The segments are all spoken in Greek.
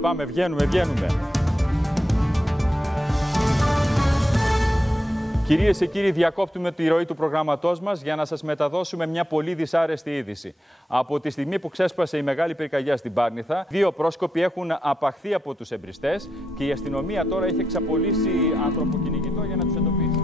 Πάμε, βγαίνουμε. Κυρίες και κύριοι, διακόπτουμε τη ροή του προγράμματός μας για να σας μεταδώσουμε μια πολύ δυσάρεστη είδηση. Από τη στιγμή που ξέσπασε η μεγάλη πυρκαγιά στην Πάρνηθα, 2 πρόσκοποι έχουν απαχθεί από τους εμπριστές και η αστυνομία τώρα έχει εξαπολύσει ανθρωποκυνηγητό για να τους εντοπίσει.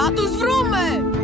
Θα τους βρούμε!